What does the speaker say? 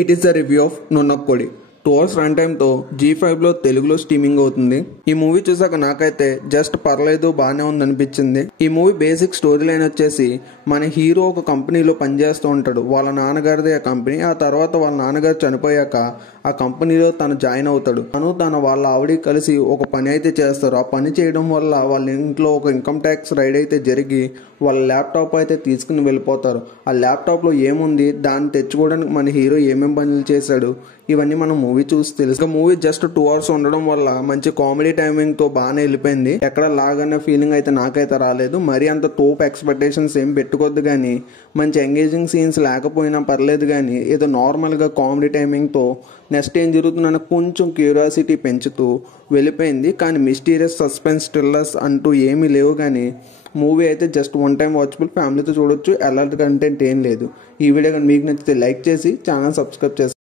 It is the review of నున్నక్కడి 2 hours run టైంతో G5లో తెలుగులో స్ట్రీమింగ్ అవుతుంది. ఈ మూవీ చూసాక నాకైతే జస్ట్ పర్లేదు బాగానే ఉంది అనిపించింది. ఈ మూవీ బేసిక్ స్టోరీ లైన్ వచ్చేసి మన హీరో ఒక కంపెనీలో పనిచేస్తూ ఉంటాడు. వాళ్ళ నాన్నగారిదే ఆ కంపెనీ. ఆ తర్వాత వాళ్ళ నాన్నగారు చనిపోయాక ఆ కంపెనీలో తను జాయిన్ అవుతాడు. వాళ్ళ ఆవిడ కలిసి ఒక పని అయితే చేస్తారు. ఆ పని చేయడం వల్ల వాళ్ళ ఇంట్లో ఒక ఇన్కమ్ ట్యాక్స్ రైడ్ అయితే జరిగి వాళ్ళ ల్యాప్టాప్ అయితే తీసుకుని వెళ్ళిపోతారు. ఆ ల్యాప్టాప్లో ఏముంది, దాన్ని తెచ్చుకోవడానికి మన హీరో ఏమేం పనులు చేశాడు, ఇవన్నీ మనం మూవీ చూసి తెలుసు. మూవీ జస్ట్ 2 hours ఉండడం వల్ల మంచి కామెడీ టైమింగ్ తో బాగానే వెళ్ళిపోయింది. ఎక్కడ లాగన్న ఫీలింగ్ అయితే నాకైతే రాలేదు. మరీ అంత తోపు ఎక్స్పెక్టేషన్స్ ఏం పెట్టుకోవద్దు, కానీ మంచి ఎంగేజింగ్ సీన్స్ లేకపోయినా పర్లేదు, కానీ ఏదో నార్మల్ గా కామెడీ టైమింగ్ తో నెక్స్ట్ ఏం జరుగుతుందని కొంచెం క్యూరియాసిటీ పెంచుతూ వెళ్ళిపోయింది. కానీ మిస్టీరియస్ సస్పెన్స్ థ్రిల్లర్స్ అంటూ ఏమీ లేవు. కానీ మూవీ అయితే జస్ట్ వన్ టైం వాచబుల్, ఫ్యామిలీతో చూడొచ్చు. ఎలాంటి కంటెంట్ ఏం లేదు. ఈ వీడియో కానీ మీకు నచ్చితే లైక్ చేసి ఛానల్ సబ్స్క్రైబ్ చేసి